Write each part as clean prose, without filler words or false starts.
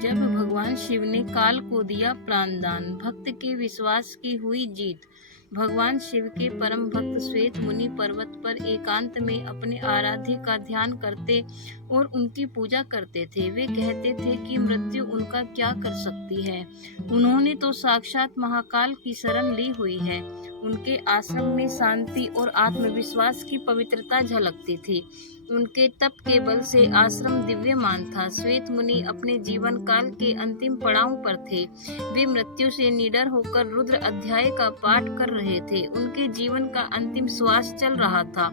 जब भगवान शिव ने काल को दिया प्राणदान, भक्त के विश्वास की हुई जीत। भगवान शिव के परम भक्त श्वेत मुनि पर्वत पर एकांत में अपने आराध्य का ध्यान करते और उनकी पूजा करते थे। वे कहते थे कि मृत्यु उनका क्या कर सकती है, उन्होंने तो साक्षात महाकाल की शरण ली हुई है। उनके आश्रम में शांति और आत्मविश्वास की पवित्रता झलकती थी। उनके तप के बल से आश्रम दिव्यमान था। श्वेत मुनि अपने जीवन काल के अंतिम पड़ाव पर थे। वे मृत्यु से निडर होकर रुद्र अध्याय का पाठ कर रहे थे। उनके जीवन का अंतिम श्वास चल रहा था।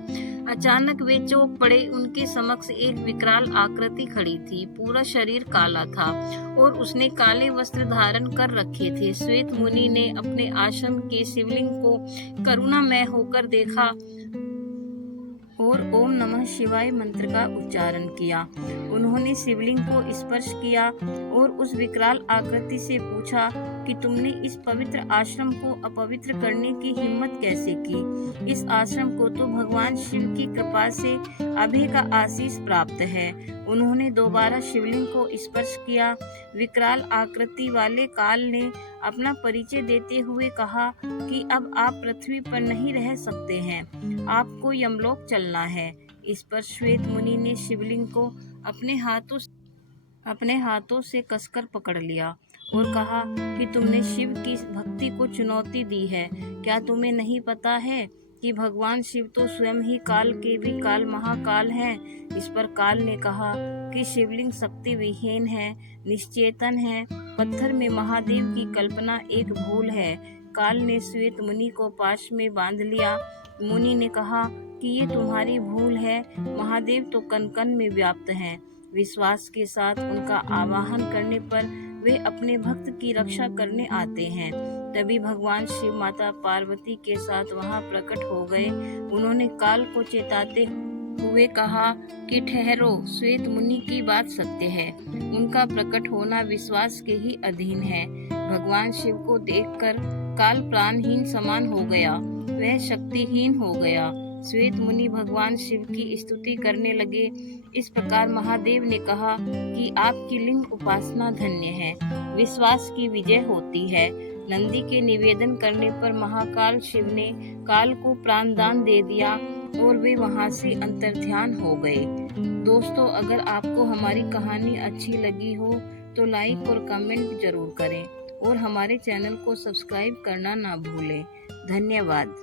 अचानक वे चौंक पड़े। उनके समक्ष एक विकराल आकृति खड़ी थी। पूरा शरीर काला था और उसने काले वस्त्र धारण कर रखे थे। श्वेत मुनि ने अपने आश्रम के शिवलिंग को करुणामय होकर देखा और ओम नमः शिवाय मंत्र का उच्चारण किया। उन्होंने शिवलिंग को स्पर्श किया और उस विकराल आकृति से पूछा कि तुमने इस पवित्र आश्रम को अपवित्र करने की हिम्मत कैसे की? इस आश्रम को तो भगवान शिव की कृपा से अभय का आशीष प्राप्त है। उन्होंने दोबारा शिवलिंग को स्पर्श किया। विकराल आकृति वाले काल ने अपना परिचय देते हुए कहा कि अब आप पृथ्वी पर नहीं रह सकते हैं, आपको यमलोक चलना है। इस पर श्वेत मुनि ने शिवलिंग को अपने हाथों से कसकर पकड़ लिया और कहा कि तुमने शिव की भक्ति को चुनौती दी है। क्या तुम्हें नहीं पता है कि भगवान शिव तो स्वयं ही काल के भी काल महाकाल हैं? इस पर काल ने कहा कि शिवलिंग शक्ति विहीन है, निश्चेतन है, पत्थर में महादेव की कल्पना एक भूल है। काल ने श्वेत मुनि को पाश में बांध लिया। मुनि ने कहा कि ये तुम्हारी भूल है, महादेव तो कण कण में व्याप्त हैं। विश्वास के साथ उनका आवाहन करने पर वे अपने भक्त की रक्षा करने आते हैं। तभी भगवान शिव माता पार्वती के साथ वहां प्रकट हो गए। उन्होंने काल को चेताते हुए कहा कि ठहरो, श्वेत मुनि की बात सत्य है, उनका प्रकट होना विश्वास के ही अधीन है। भगवान शिव को देखकर काल प्राणहीन समान हो गया, वह शक्तिहीन हो गया। श्वेत मुनि भगवान शिव की स्तुति करने लगे। इस प्रकार महादेव ने कहा कि आपकी लिंग उपासना धन्य है, विश्वास की विजय होती है। नंदी के निवेदन करने पर महाकाल शिव ने काल को प्राणदान दे दिया और वे वहां से अंतर्ध्यान हो गए। दोस्तों, अगर आपको हमारी कहानी अच्छी लगी हो तो लाइक और कमेंट जरूर करें और हमारे चैनल को सब्सक्राइब करना ना भूलें। धन्यवाद।